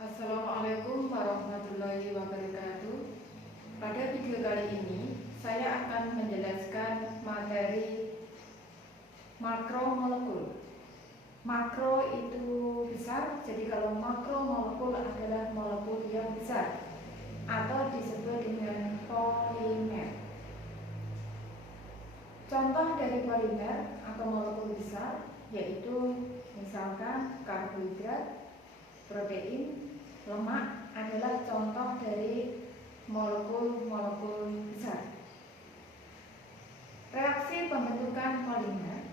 Assalamualaikum warahmatullahi wabarakatuh. Pada video kali ini saya akan menjelaskan materi makromolekul. Makro itu besar, jadi kalau makromolekul adalah molekul yang besar atau disebut dengan polimer. Contoh dari polimer atau molekul besar yaitu misalkan karbohidrat, protein, lemak adalah contoh dari molekul-molekul besar. Reaksi pembentukan polimer,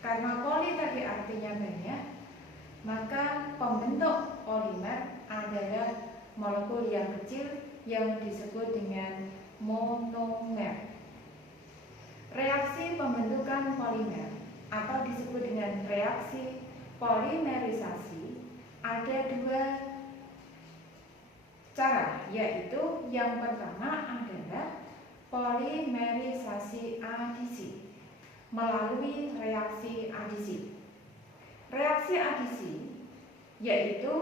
karena poli tadi artinya banyak, maka pembentuk polimer adalah molekul yang kecil yang disebut dengan monomer. Reaksi pembentukan polimer atau disebut dengan reaksi polimerisasi ada dua cara, yaitu yang pertama adalah polimerisasi adisi melalui reaksi adisi. Reaksi adisi yaitu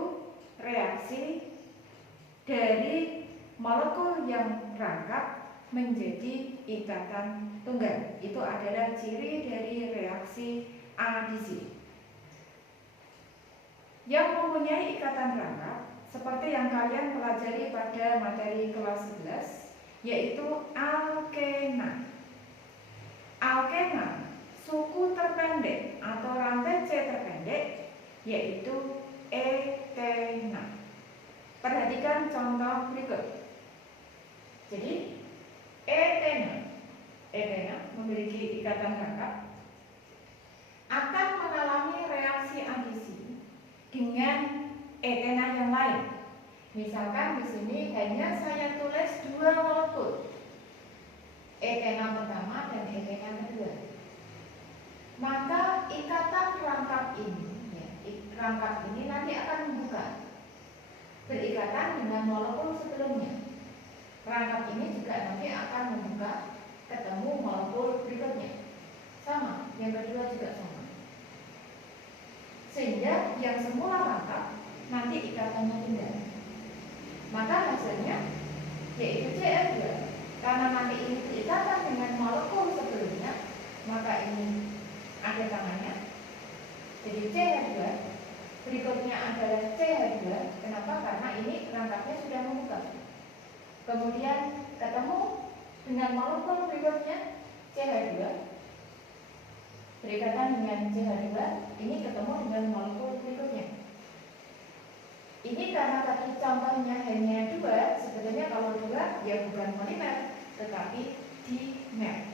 reaksi dari molekul yang rangkap menjadi ikatan tunggal. Itu adalah ciri dari reaksi adisi. Yang mempunyai ikatan rangkap seperti yang kalian pelajari pada materi kelas 11, yaitu alkena. Alkena, suku terpendek atau rantai C terpendek, yaitu etena. Perhatikan contoh berikut. Jadi, etena memiliki ikatan rangkap akan mengalami reaksi adisi dengan etena yang lain. Misalkan di sini hanya saya tulis dua molekul, etena pertama dan etena kedua. Maka ikatan rangkap ini, nanti akan membuka berikatan dengan molekul sebelumnya. Rangkap ini juga nanti akan membuka ketemu molekul berikutnya. Sama, yang kedua juga sama. Sehingga yang semula rangkap nanti ikatannya pindah. Maka hasilnya yaitu Cr2. Karena nanti ini berikatan dengan molekul sebelumnya, maka ini ada tangannya. Jadi Cr2. Berikutnya adalah Cr2. Kenapa? Karena ini rangkapnya sudah membuka. Kemudian ketemu dengan molekul berikutnya CH2, berikatan dengan CH2, ini ketemu dengan molekul berikutnya. Ini karena tadi contohnya hanya dua, sebetulnya kalau dua ya bukan polimer, tetapi dimer.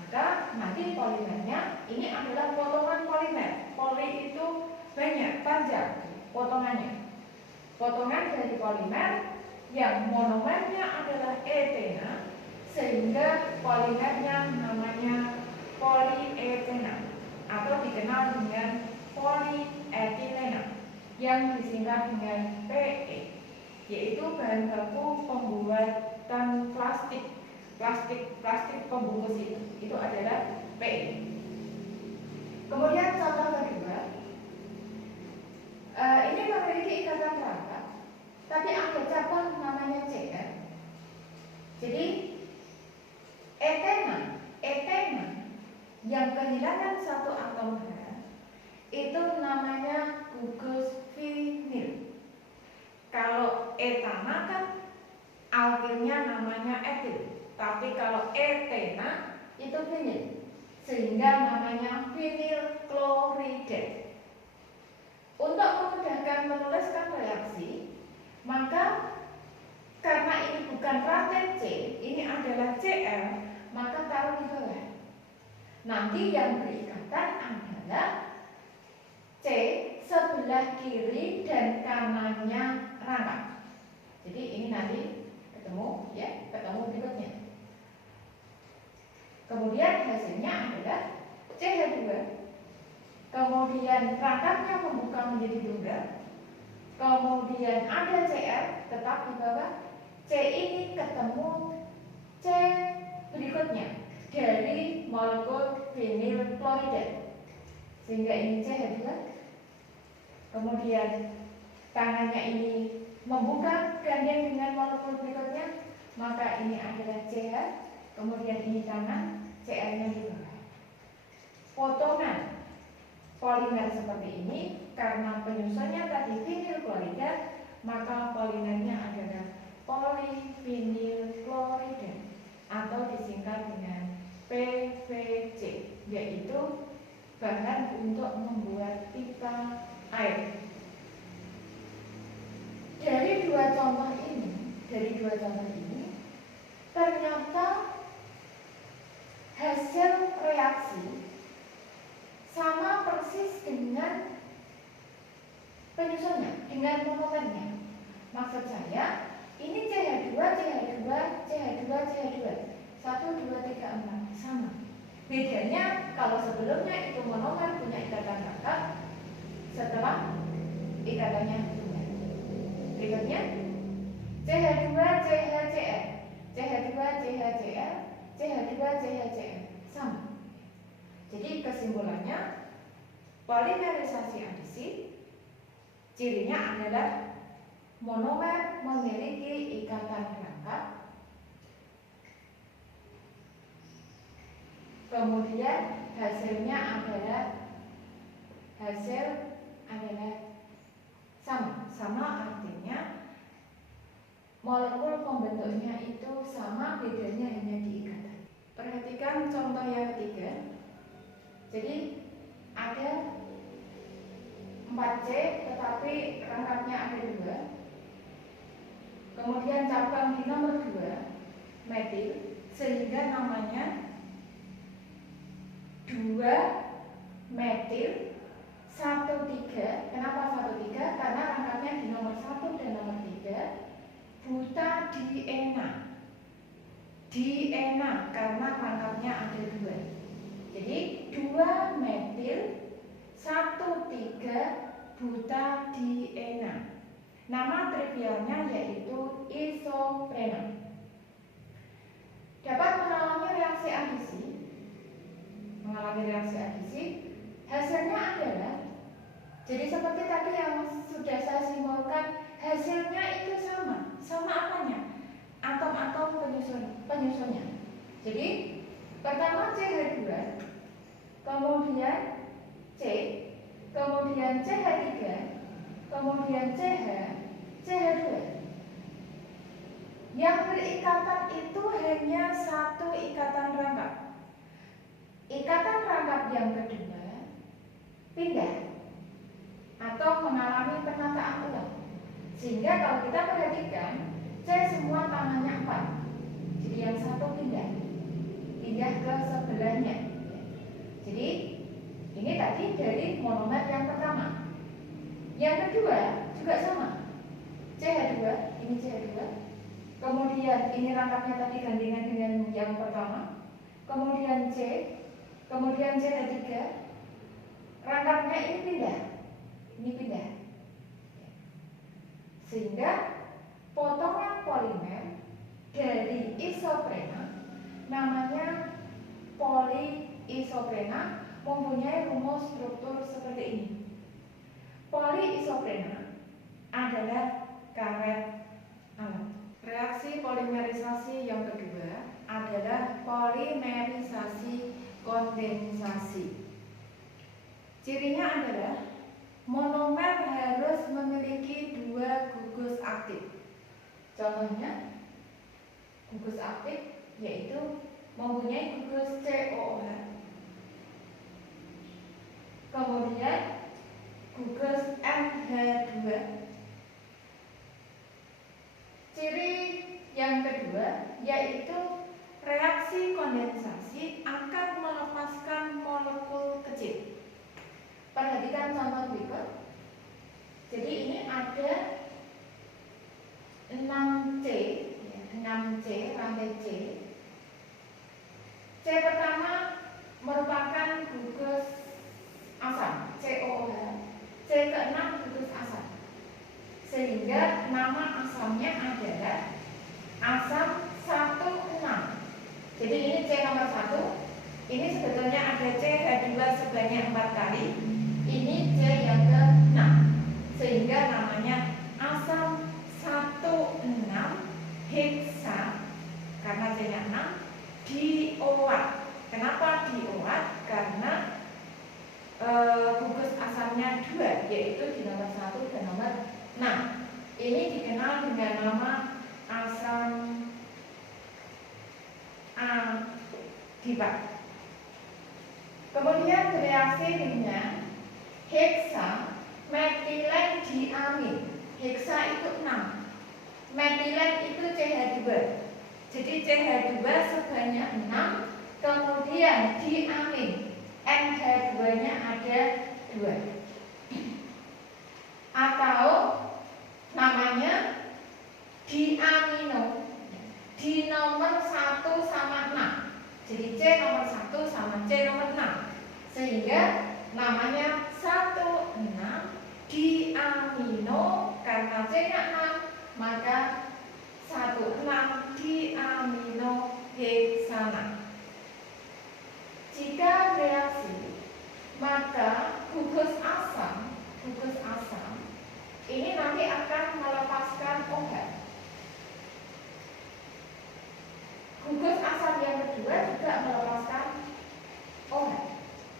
Maka nanti polimernya ini adalah potongan polimer. Poli itu banyak, panjang potongannya. Potongan dari polimer yang monomernya adalah etena, sehingga polimernya namanya polietena atau dikenal dengan polietilena yang disingkat dengan PE, yaitu bahan baku pembuatan plastik pembungkus itu adalah PE. Kemudian contoh kedua, ini memiliki ikatan rangkap, tapi ada cabang namanya Cr. Jadi etena yang kehilangan satu atom H itu namanya gugus vinil. Kalau etana kan alkilnya namanya etil, tapi kalau etena itu vinil, sehingga namanya vinyl klorida. Untuk memudahkan menuliskan reaksi, maka karena ini bukan rantai C, ini adalah Cr, maka taruh di bawah. Nanti yang berikatan adalah C sebelah kiri dan kanannya rangkap. Jadi ini nanti ketemu berikutnya. Kemudian hasilnya adalah CH2. Kemudian rangkapnya membuka menjadi tunggal. Kemudian ada Cr tetap di bawah. C ini ketemu C berikutnya dari molekul vinyl klorida, sehingga ini CH2. Kemudian tangannya ini membuka gandeng dengan molekul berikutnya, maka ini adalah CH, kemudian ini tangan, Cl-nya di bawah. Potongan polimer seperti ini karena penyusunnya tadi vinyl klorida, maka polimernya adalah polivinyl klorida atau disingkat dengan PVC, yaitu bahan untuk membuat pipa air. Dari dua contoh ini, ternyata hasil reaksi sama persis dengan penyusunnya, dengan monomernya. Maksud saya, ini CH2, CH2, CH2, CH2, 1, 2, 3, 4, sama. Bedanya kalau sebelumnya itu monomer punya ikatan rangkap, setelah ikatannya punya. Berikutnya CH2, CHCl, CH2, CHCl, CH2, CHCl, sama. Jadi kesimpulannya, polimerisasi adisi cirinya adalah monomer memiliki ikatan rangkap, kemudian hasilnya adalah sama artinya molekul pembentuknya itu sama, bedanya hanya di ikatan. Perhatikan contoh yang ketiga. Jadi ada 4C tetapi rangkapnya ada 2. Kemudian cabang di nomor 2 metil, sehingga namanya 2 metil 1,3. Kenapa 1,3? Karena rangkapnya di nomor 1 dan nomor 3 butadiena. Diena karena rangkapnya ada 2. Jadi 2 metil 1,3 butadiena. Nama trivialnya yaitu isoprena. Dapat mengalami reaksi adisi, hasilnya adalah, jadi seperti tadi yang sudah saya simbolkan, hasilnya itu sama apanya? Atom-atom penyusunnya. Jadi pertama CH2, kemudian C, kemudian CH3, kemudian CH, CH2. Yang berikatan itu hanya satu ikatan rangkap. Ikatan rangkap yang kedua pindah atau mengalami penataan ulang. Sehingga kalau kita perhatikan, C semua tangannya 4. Jadi yang satu pindah ke sebelahnya. Jadi ini tadi dari monomer yang pertama. Yang kedua juga sama. CH2, ini CH2. Kemudian ini rangkapnya tadi gandengan dengan yang pertama. Kemudian C, kemudian CH3. Rangkapnya ini pindah. Sehingga potongan polimer dari isoprena namanya poliisoprena, mempunyai rumus struktur seperti ini. Poliisoprena adalah karet alat. Reaksi polimerisasi yang kedua adalah polimerisasi kondensasi. Cirinya adalah monomer harus memiliki 2 gugus aktif. Contohnya gugus aktif yaitu mempunyai gugus COOH, kemudian gugus MH2. Ciri yang kedua yaitu reaksi kondensasi akan melepaskan molekul kecil. Perhatikan contoh berikut. Jadi ini ada 6C, rantai C. C pertama merupakan gugus asam, COOH. C ke-6 gugus asam. Sehingga nama asamnya adalah asam 1,6. Jadi ini C nomor 1. Ini sebetulnya ada CH2 sebanyak 4 kali. Ini C yang ke-6. sehingga namanya asam 16-heksa karena C-nya 6 dioat. Kenapa dioat? Karena gugus asamnya 2, yaitu di nomor 1 dan nomor 6. Ini dikenal dengan nama asam adipat. Kemudian bereaksi dengan heksa metilen diamin. Heksa itu 6, metilen itu CH2. Jadi CH2 sebanyak 6, kemudian diamin NH2-nya ada 2. Atau namanya diamino di nomor 1 sama 6. Jadi C nomor 1 sama C nomor 6, sehingga namanya 16 diamino. Karena C-nya 6, maka 16 diamino heksana. Jika reaksi, maka gugus asam ini nanti akan melepaskan OH. Gugus asam yang kedua juga melepaskan OH.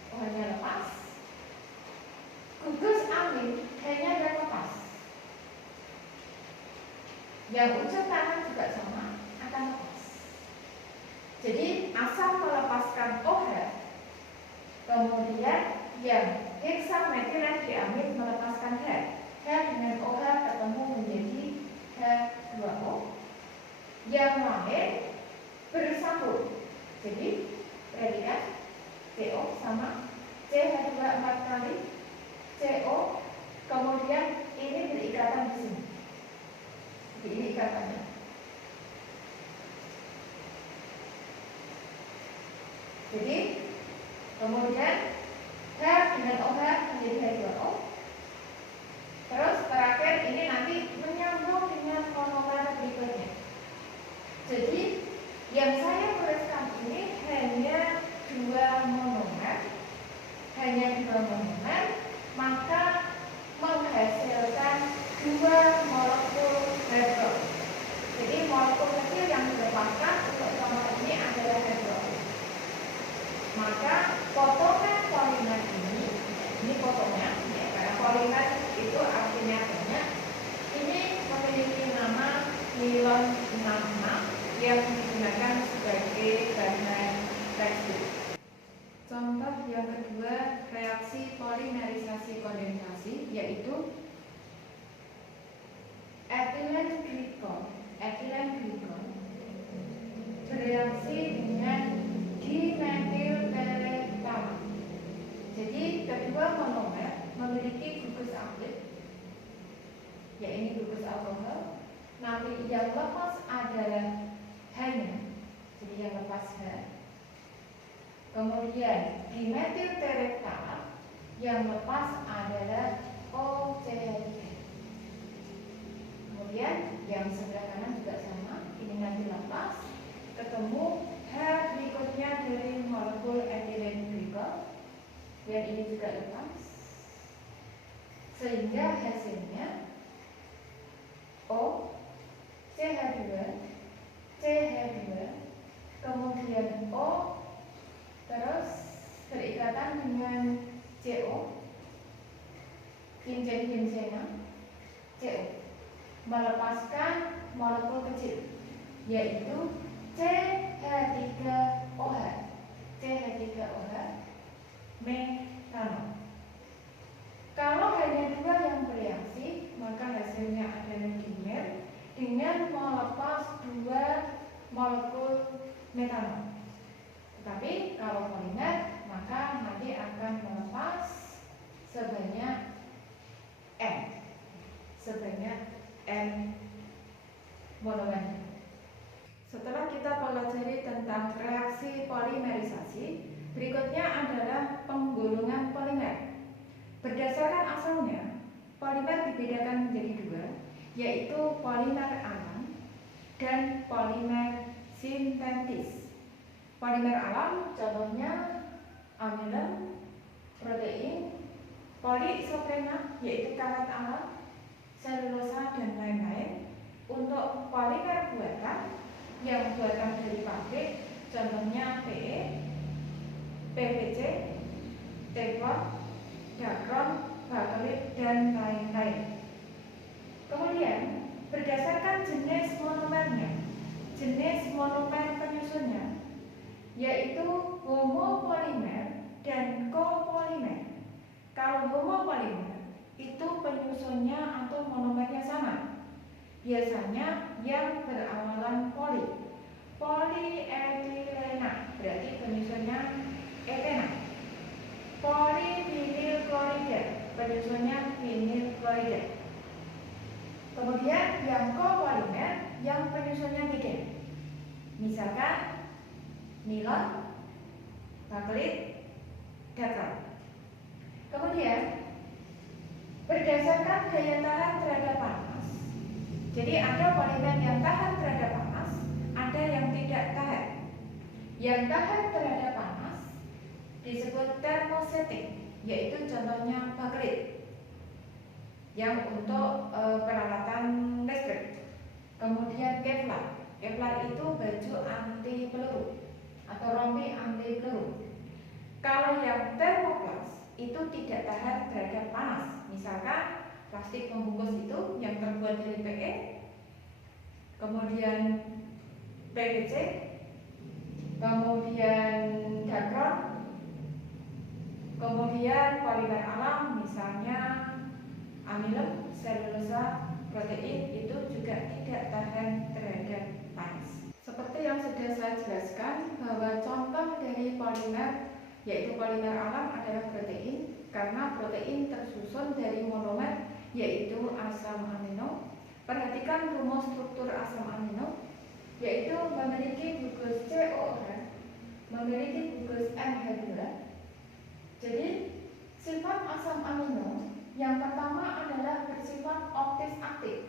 OH-nya lepas. Gugus amin hanya yang lepas. Yang ujung kanan juga sama, akan lepas. Jadi asam melepaskan OH, kemudian yang heksametilen diamin melepaskan H. H dengan OH ketemu menjadi H2O. Yang lain bersambung. Jadi predikat CO sama CH2 4 kali CO, kemudian ini berikatan di sini. Ini ikatannya. Jadi kemudian H dengan OH menjadi H2O. Terus terakhir ini nanti menyambung dengan monomer berikutnya. Jadi yang saya tuliskan ini hanya 2 monomer, maka menghasilkan 2 molekul hidrogen. Jadi molekul kecil yang dilepaskan untuk nomor ini adalah hidrogen. Maka potongan polimer ini fotonya, ya, karena polimer itu artinya banyak. Ini memiliki nama nilon 66 yang digunakan sebagai bahan tekstil. Contoh yang kedua, reaksi polimerisasi kondensasi, yaitu etilen glikol bereaksi dengan dimetilteretana. Jadi kedua monomer memiliki gugus aktif, yaitu gugus alkohol. Nanti yang lepas adalah H-nya, jadi yang lepas H. Kemudian dimetilteretana yang lepas adalah OCH3. Kemudian yang sebelah kanan juga sama, ini nanti lepas, ketemu H berikutnya dari molekul etilen glikol, dan ini juga lepas, sehingga hasilnya O, CH2, kemudian O, terus berikatan dengan CO, kinjen-kinjena, CO, melepaskan molekul kecil, yaitu CH3OH, metanol. Kalau hanya 2 yang bereaksi, maka hasilnya adalah dimer dengan melepas 2 molekul metanol. Tetapi kalau polimer, maka nanti akan melepas sebanyak N monomer. Setelah kita pelajari tentang reaksi polimerisasi, berikutnya adalah penggolongan polimer. Berdasarkan asalnya, polimer dibedakan menjadi 2, yaitu polimer alam dan polimer sintetis. Polimer alam contohnya amilan, protein, Poliisoprena yaitu karet alam, selulosa dan lain-lain. Untuk polimer buatan yang buatan dari pabrik, contohnya PE, PVC, teflon, dakron, bakelit dan lain-lain. Kemudian berdasarkan jenis monomernya, jenis monomer penyusunnya yaitu homopolimer dan copolimer. Kalau homopolimer itu penyusunnya atau monomernya sama. Biasanya yang berawalan poli. Polietilena berarti penyusunnya etena. Polivinyl klorida penyusunnya vinyl klorida. Kemudian yang copolimer yang penyusunnya beda. Misalkan nilon, bakelit, dakron. Kemudian berdasarkan daya tahan terhadap panas. Jadi ada polimer yang tahan terhadap panas, ada yang tidak tahan. Yang tahan terhadap panas disebut termosetik, yaitu contohnya bakelit yang untuk peralatan listrik. Kemudian Kevlar. Kevlar itu baju anti peluru atau rompi anti peluru. Kalau yang termoplas itu tidak tahan terhadap panas. Misalkan plastik pembungkus itu yang terbuat dari PE, kemudian PVC, kemudian dakron, kemudian polimer alam misalnya amilem, selulosa, protein itu juga tidak tahan terhadap panas. Seperti yang sudah saya jelaskan bahwa contoh dari polimer yaitu polimer alam adalah protein, karena protein tersusun dari monomer yaitu asam amino. Perhatikan rumus struktur asam amino, yaitu memiliki gugus COOH, memiliki gugus NH2. Jadi sifat asam amino yang pertama adalah bersifat optis aktif.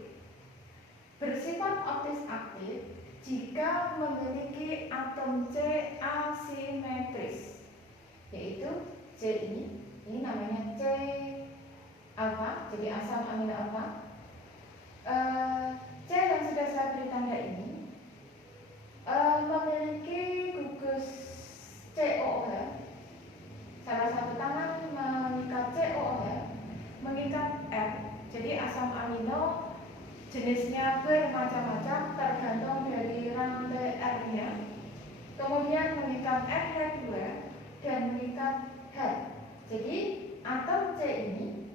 Bersifat optis aktif jika memiliki atom C asimetris, yaitu C ini namanya C alfa, jadi asam amino alfa. C yang sudah saya beri tanda ini memiliki gugus COOH. Salah satu tangan mengikat COOH, mengikat R. Jadi asam amino jenisnya bermacam-macam tergantung dari rantai R-nya. Kemudian mengikat RH2 dan mengikat H. Jadi atom C ini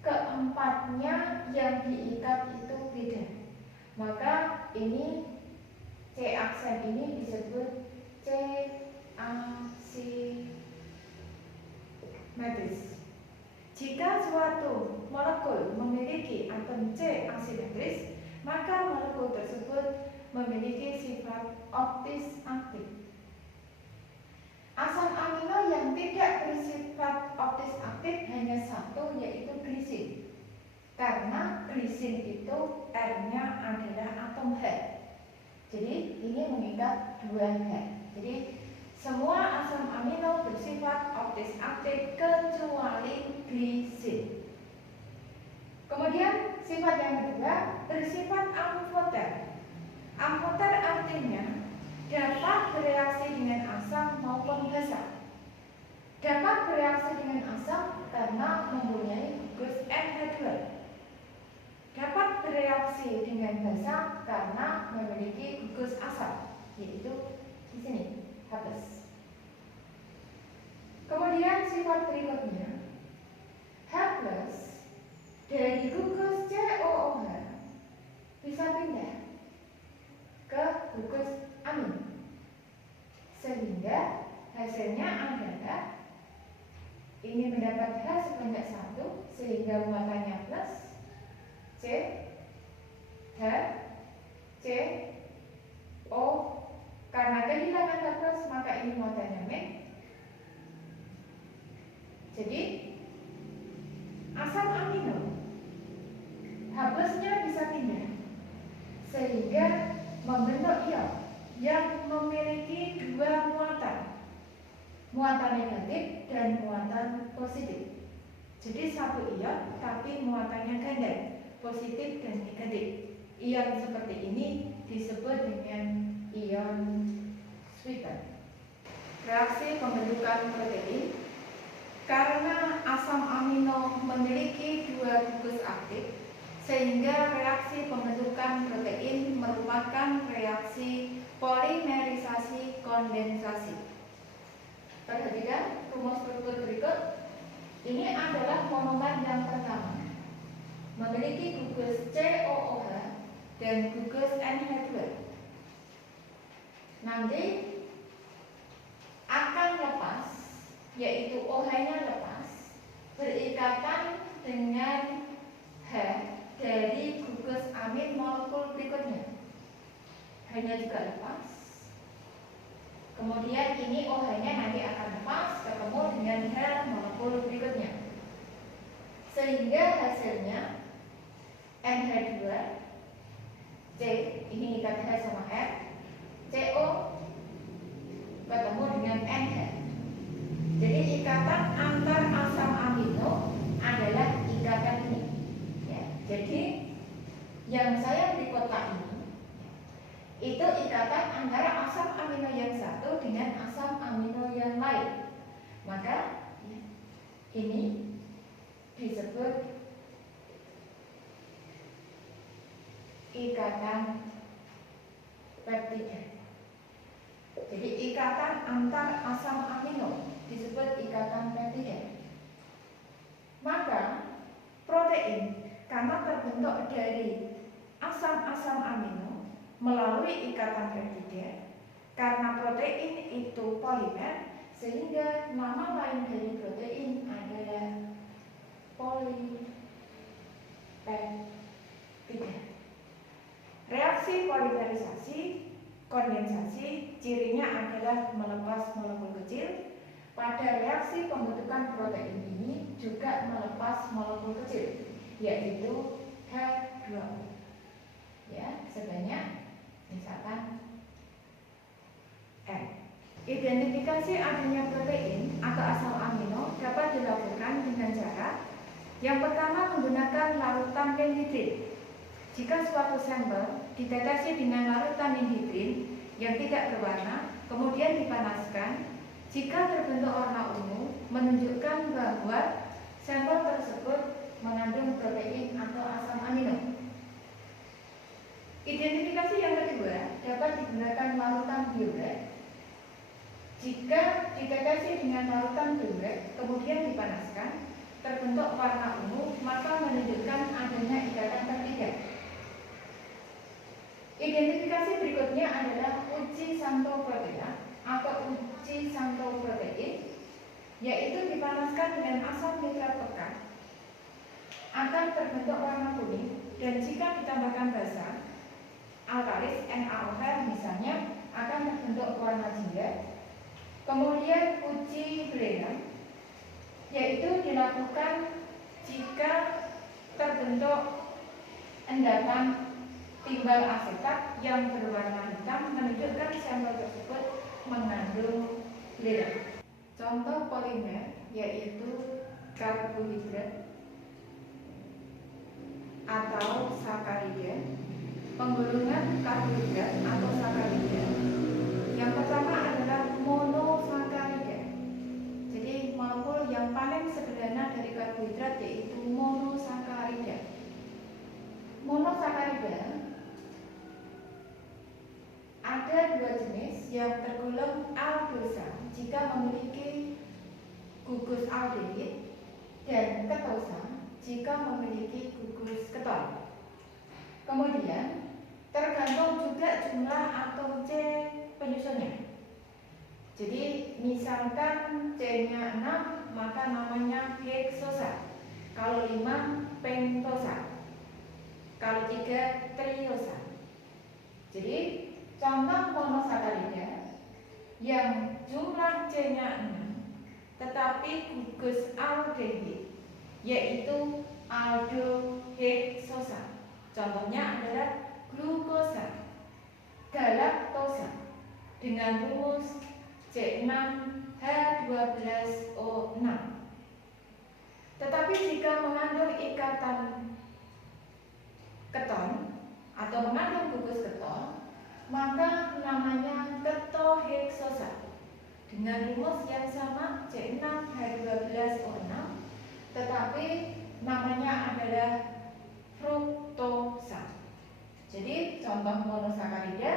keempatnya yang diikat itu beda. Maka ini C aksen ini disebut C asimetris. Jika suatu molekul memiliki atom C asimetris, maka molekul tersebut memiliki sifat optis aktif. Asam amino yang tidak bersifat optis aktif hanya satu, yaitu glisin. Karena glisin itu R-nya adalah atom H. Jadi ini mengikat 2H. Jadi semua asam amino bersifat optis aktif kecuali glisin. Kemudian sifat yang kedua bersifat amphoter. Amphoter artinya dapat bereaksi dengan asam maupun basa. Dapat bereaksi dengan asam karena mempunyai gugus NH2. Dapat bereaksi dengan basa karena memiliki gugus asam, yaitu di sini H+. Kemudian sifat berikutnya H+ dari gugus COOH bisa pindah ke gugus amin, sehingga hasilnya adalah ini mendapat H sebanyak 1, sehingga muatannya plus C, H, C, O. Karena kehilangan H plus, maka ini muatannya min. Jadi asam amino H plusnya bisa pindah, sehingga membentuk ion yang memiliki dua muatan, muatan negatif dan muatan positif. Jadi satu ion tapi muatannya ganda, positif dan negatif. Ion seperti ini disebut dengan ion Switten. Reaksi pembentukan protein. Karena asam amino memiliki dua gugus aktif, sehingga reaksi pembentukan protein merupakan reaksi polimerisasi kondensasi. Perhatikan rumus struktur berikut. Ini adalah monomer yang pertama, memiliki gugus COOH dan gugus NH2. Nanti akan lepas, yaitu OH-nya lepas, berikatan dengan H dari gugus amin molekul berikutnya. H-nya juga lepas. Kemudian ini OH-nya nanti akan lepas ketemu dengan H molekul berikutnya. Sehingga hasilnya NH2 C, ini ikat H sama F, CO ketemu dengan NH. Jadi ikatan antar asam amino adalah ikatan ini. Ya, jadi yang saya beri kotak ini itu ikatan antara asam amino yang satu dengan asam amino yang lain. Maka ini disebut ikatan peptida. Jadi ikatan antar asam amino disebut ikatan peptida. Maka protein karena terbentuk dari asam-asam amino melalui ikatan peptida, karena protein itu polimer, sehingga nama lain dari protein adalah polipeptida. Reaksi polimerisasi kondensasi cirinya adalah melepas molekul kecil. Pada reaksi pembentukan protein ini juga melepas molekul kecil, yaitu H2O. Ya, sebanyak misalkan N. Identifikasi adanya protein atau asam amino dapat dilakukan dengan cara yang pertama menggunakan larutan dendritrin. Jika suatu sampel ditetesi dengan larutan dendritrin yang tidak berwarna, kemudian dipanaskan, jika terbentuk warna ungu, menunjukkan bahwa sampel tersebut mengandung protein atau asam amino. Identifikasi yang kedua dapat digunakan larutan bioret. Jika ditetesi dengan larutan bioret kemudian dipanaskan, terbentuk warna ungu, maka menunjukkan adanya ikatan peptida. Identifikasi berikutnya adalah uji xanthoprotein atau uji xanthoprotein, yaitu dipanaskan dengan asam nitrat pekat akan terbentuk warna kuning, dan jika ditambahkan basa alkalis NaOH misalnya akan terbentuk warna jingga. Kemudian uji Brenner, yaitu dilakukan jika terbentuk endapan timbal asetat yang berwarna hitam, menunjukkan sampel tersebut mengandung belerang. Contoh polimer yaitu karbohidrat atau sakarida. Penggolongan karbohidrat atau sakarida yang pertama adalah monosakarida. Jadi molekul yang paling sederhana dari karbohidrat yaitu monosakarida. Monosakarida ada dua jenis yang tergolong aldosa jika memiliki gugus aldehid dan ketosa jika memiliki gugus keton. Kemudian tergantung juga jumlah atom C penyusunnya. Jadi misalkan C-nya 6 maka namanya heksosa. Kalau 5 pentosa. Kalau 3 triosa. Jadi contoh monosakarida yang jumlah C-nya 6 tetapi gugus aldehid yaitu aldoheksosa. Contohnya adalah glukosa, galaktosa dengan rumus C6H12O6. Tetapi jika mengandung ikatan keton atau mengandung gugus keton, maka namanya ketoheksosa dengan rumus yang sama C6H12O6, tetapi namanya adalah fruktosa. Jadi contoh monosakarida,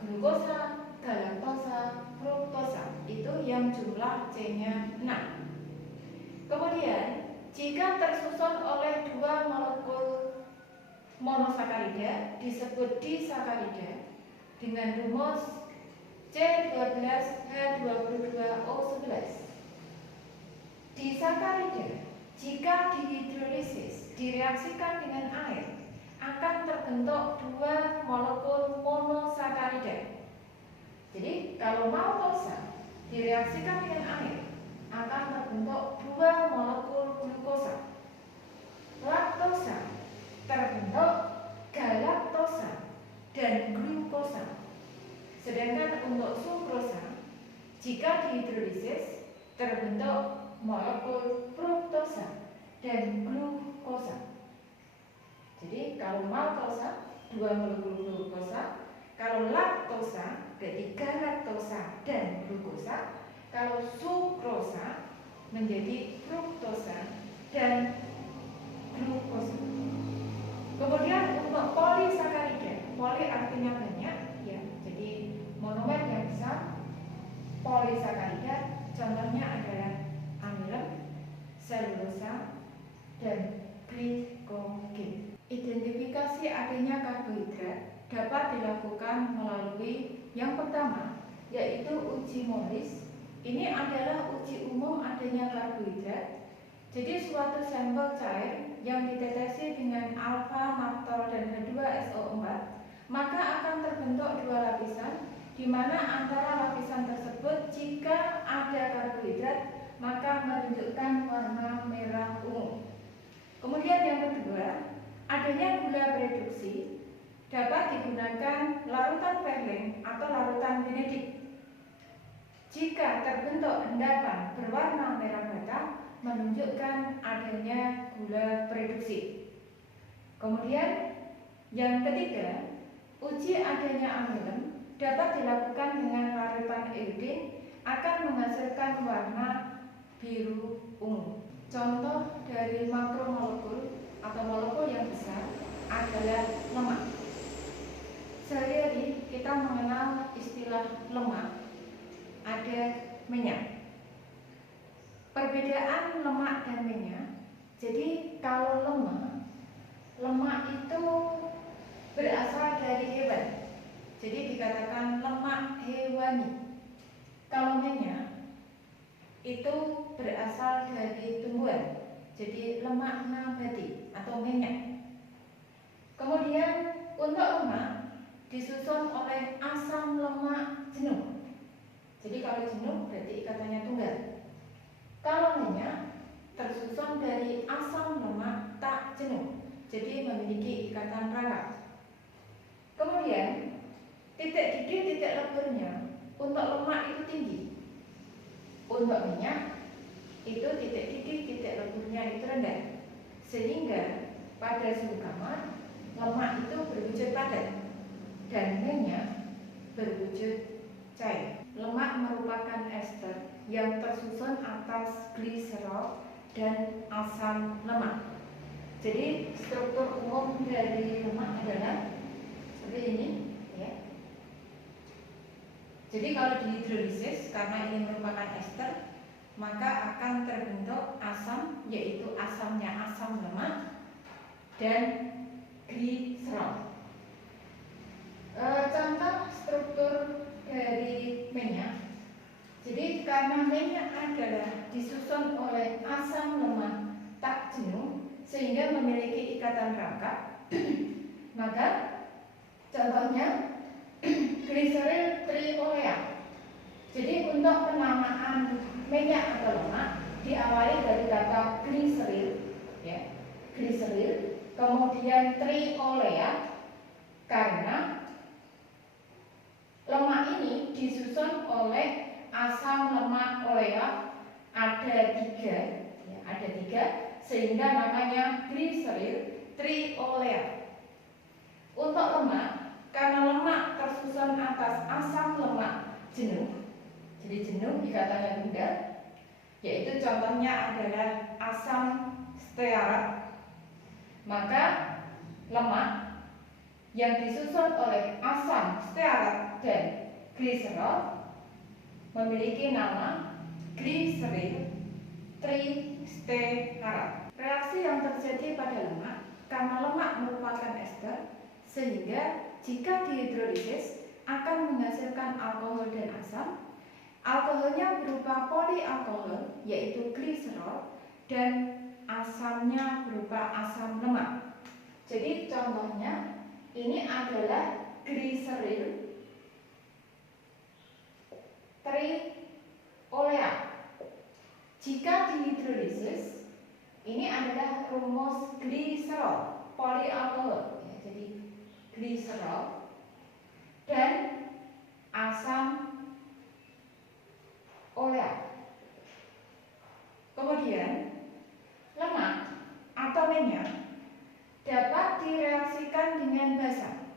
glukosa, galaktosa, fruktosa itu yang jumlah C-nya 6. Kemudian jika tersusun oleh dua molekul monosakarida disebut disakarida dengan rumus C12H22O11. Disakarida jika dihidrolisis direaksikan dengan air akan terbentuk dua molekul monosakarida. Jadi kalau maltosa direaksikan dengan air akan terbentuk dua molekul glukosa. Laktosa terbentuk galaktosa dan glukosa. Sedangkan untuk sukrosa jika dihidrolisis terbentuk molekul fruktosa dan glukosa. Jadi kalau maltosa dua molekul glukosa, kalau laktosa berarti galaktosa dan glukosa, kalau sukrosa menjadi fruktosa dan glukosa. Kemudian untuk polisakarida, poli artinya banyak ya. Jadi monomer yang besar, polisakarida contohnya adalah amilem, selulosa, dan glikogen. Identifikasi adanya karbohidrat dapat dilakukan melalui yang pertama yaitu uji molis. Ini adalah uji umum adanya karbohidrat. Jadi suatu sampel cair yang ditetesi dengan alfa maltol dan H2SO4 maka akan terbentuk dua lapisan, di mana antara lapisan tersebut jika ada karbohidrat maka menunjukkan warna merah ungu. Kemudian yang kedua, adanya gula reduksi dapat digunakan larutan Verlaine atau larutan Benedict. Jika terbentuk endapan berwarna merah bata menunjukkan adanya gula reduksi. Kemudian yang ketiga, uji adanya amilem dapat dilakukan dengan larutan iodin akan menghasilkan warna biru ungu. Contoh dari makromolekul atau molekul yang besar adalah lemak. Sehari-hari kita mengenal istilah lemak, ada minyak. Perbedaan lemak dan minyak, jadi kalau lemak itu berasal dari hewan, jadi dikatakan lemak hewani. Kalau minyak itu berasal dari tumbuhan, jadi lemak nabati atau minyak. Kemudian untuk lemak disusun oleh asam lemak jenuh. Jadi kalau jenuh berarti ikatannya tunggal. Kalau minyak tersusun dari asam lemak tak jenuh, jadi memiliki ikatan rangkap. Kemudian titik didih titik leburnya untuk lemak itu tinggi. Untuk minyak itu titik didih titik leburnya itu rendah, sehingga pada suhu kamar lemak itu berwujud padat dan minyak berwujud cair. Lemak merupakan ester yang tersusun atas gliserol dan asam lemak. Jadi struktur umum dari lemak adalah seperti ini ya. Jadi kalau dihidrolisis karena ini merupakan ester, maka akan terbentuk asam, yaitu asamnya asam lemak dan gliserol. Contoh struktur dari minyak. Jadi karena minyak adalah disusun oleh asam lemak tak jenuh sehingga memiliki ikatan rangkap, maka contohnya gliseril triolea. Jadi untuk penamaan minyak atau lemak diawali dari kata gliseril, ya, gliseril, kemudian triolea karena lemak ini disusun oleh asam lemak olea ada 3, ya, ada 3 sehingga namanya gliseril triolea. Untuk lemak, karena lemak tersusun atas asam lemak jenuh, jadi jenuh ikatannya bunda, yaitu contohnya adalah asam stearat, maka lemak yang disusun oleh asam stearat dan gliserol memiliki nama gliseril tristearat. Reaksi yang terjadi pada lemak karena lemak merupakan ester, sehingga jika dihidrolisis akan menghasilkan alkohol dan asam. Alkoholnya berupa polialkohol yaitu gliserol dan asamnya berupa asam lemak. Jadi contohnya ini adalah gliseril triolea. Jika dihidrolisis ini adalah rumus gliserol polialkohol ya, jadi gliserol dan asam olea. Kemudian lemak atau minyak dapat direaksikan dengan basa,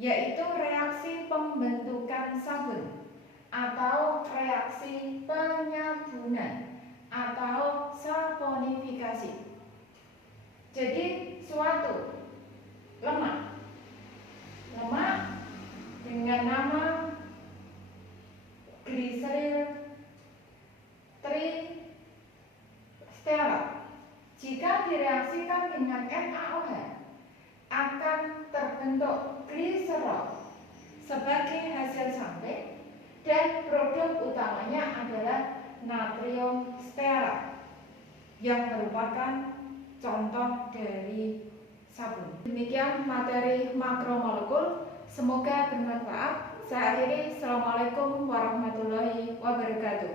yaitu reaksi pembentukan sabun atau reaksi penyabunan atau saponifikasi. Jadi suatu lemak dengan nama gliseril tristearat jika direaksikan dengan NaOH akan terbentuk gliserol sebagai hasil samping dan produk utamanya adalah natrium stearat yang merupakan contoh dari sabun. Demikian materi makromolekul, semoga bermanfaat. Saya akhiri, Assalamualaikum warahmatullahi wabarakatuh.